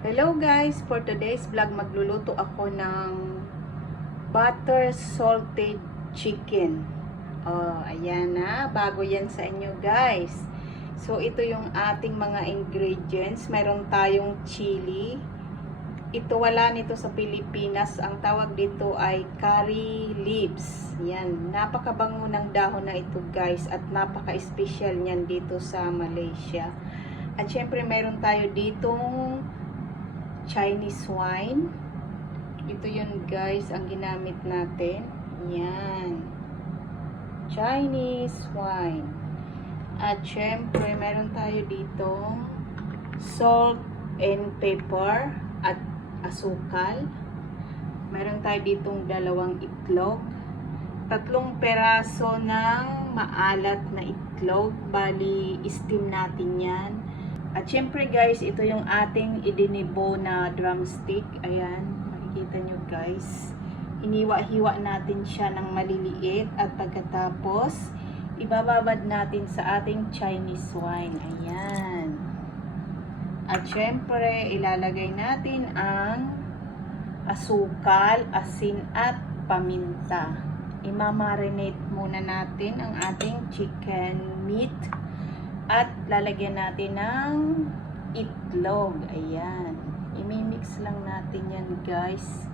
Hello guys, for today's vlog magluluto ako ng butter salted chicken. Oh, ayan na, bago yan sa inyo guys. So ito yung ating mga ingredients. Meron tayong chili. Ito wala nito sa Pilipinas. Ang tawag dito ay curry leaves. Yan, napakabango ng dahon na ito guys at napaka-special niyan dito sa Malaysia. At syempre meron tayo ditong Chinese wine. Ito yun guys, ang ginamit natin. Yan. Chinese wine. At syempre, meron tayo dito salt and pepper at asukal. Meron tayo ditong 2 itlog. 3 peraso ng maalat na itlog. Bali, steam natin yan. At syempre guys, ito yung ating idinibo na drumstick. Ayan, makikita nyo guys. Hiniwa-hiwa natin siya ng maliliit. At pagkatapos, ibababad natin sa ating Chinese wine. Ayan. At syempre, ilalagay natin ang asukal, asin at paminta. Imamarinate muna natin ang ating chicken meat. At lalagyan natin ng itlog. Ayan. Imimix lang natin yan guys.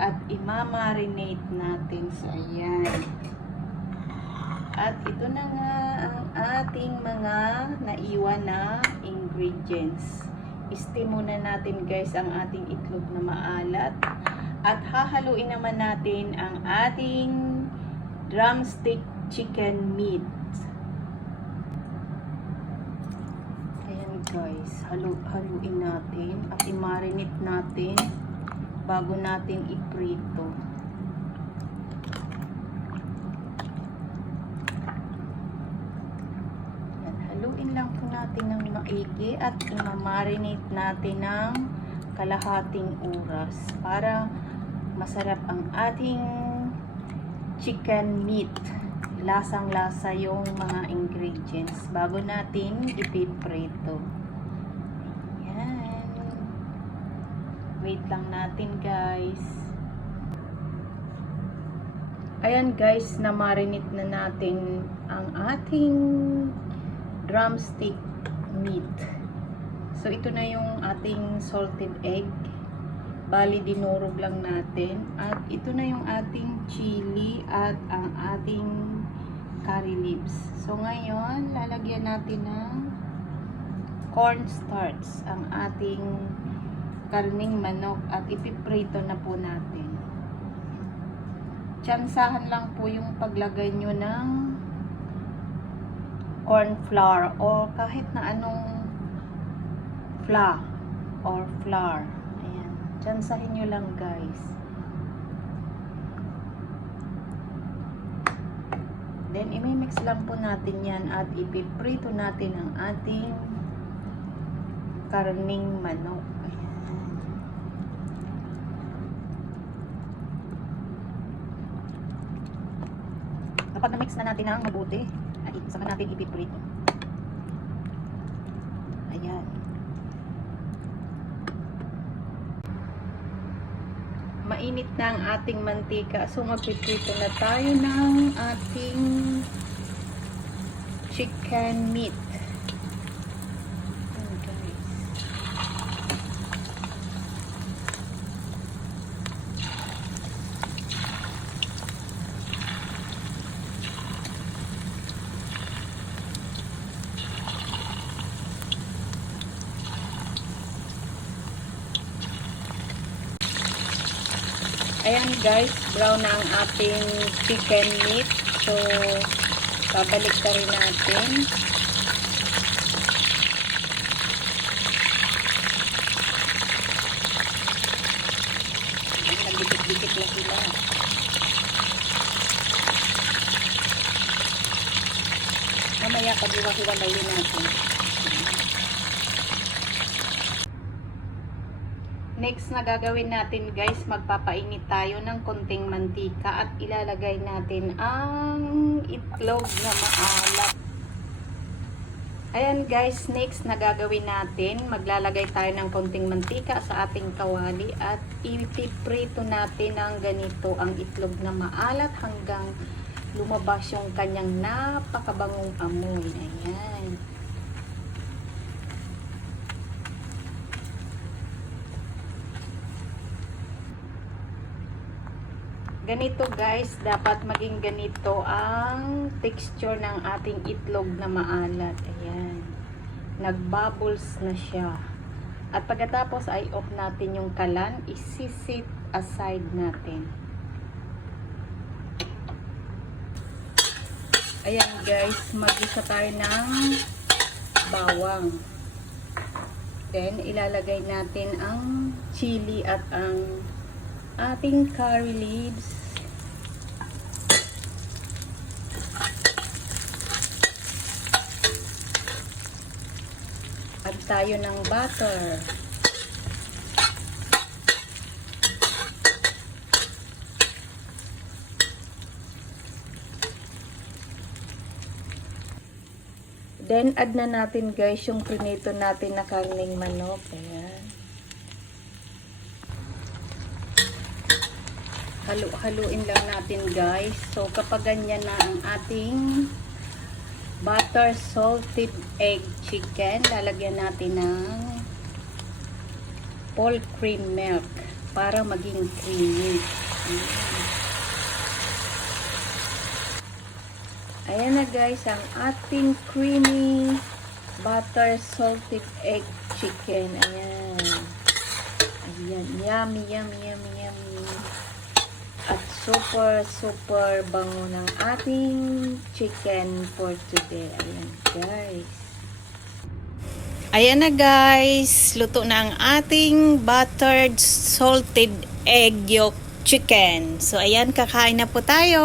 At imamarinate natin sa ayan. At ito na nga ang ating mga naiwan na ingredients. Steam muna natin guys ang ating itlog na maalat. At hahaluin naman natin ang ating drumstick chicken meat. Guys, haluin natin at i-marinate natin bago natin iprito. Yan, haluin lang po natin ng maigi at i-marinate natin ng kalahating oras para masarap ang ating chicken meat. Lasang-lasa yung mga ingredients bago natin ipiprito. Ayan. Wait lang natin guys. Ayan guys, na-marinate na natin ang ating drumstick meat. So ito na yung ating salted egg. Bali, dinurog lang natin. At ito na yung ating chili at ang ating curry leaves. So ngayon, lalagyan natin ng cornstarch ang ating karning manok at ipiprito na po natin. Tsansahan lang po yung paglagay nyo ng corn flour o kahit na anong flour. Ayan. Tsansahin nyo lang guys. Then, imimix lang po natin yan at ipiprito natin ang ating karning manok. Ayan. Kapag na-mix na natin ang mabuti, ay saka natin ipiprito. Ayan. Mainit na ang ating mantika. So, magpiprito na tayo ng ating chicken meat. Ayan, guys. Ayan guys, brown na ang ating chicken meat. So, babalik ka rin natin. Ayan, nagdikit-dikit na sila. Mamaya pag-iwa-hiwalayin natin. Next na gagawin natin guys, magpapainit tayo ng konting mantika at ilalagay natin ang itlog na maalat. Ayan guys, next na gagawin natin, maglalagay tayo ng konting mantika sa ating kawali at ipiprito natin ng ganito ang itlog na maalat hanggang lumabas yung kanyang napakabangong amoy. Ayan. Ganito guys, dapat maging ganito ang texture ng ating itlog na maalat. Ayan. Nagbubbles na siya. At pagkatapos ay off natin yung kalan, isisit aside natin. Ayan guys, mag-isa tayo ng bawang. Then, ilalagay natin ang chili at ang ating curry leaves. Add tayo ng butter. Then, add na natin guys yung prinito natin na karneng manok. Ayan. Halu-haluin lang natin guys. So, kapag ganyan na ang ating butter salted egg chicken, lalagyan natin ng whole cream milk para maging creamy. Ayan na guys, ang ating creamy butter salted egg chicken. Ayan. Ayan, yummy, yummy, yummy, yummy. At super bango ng ating chicken for today. Ayan guys. Ayan na guys. Luto na ang ating buttered salted egg yolk chicken. So ayan, kakain na po tayo.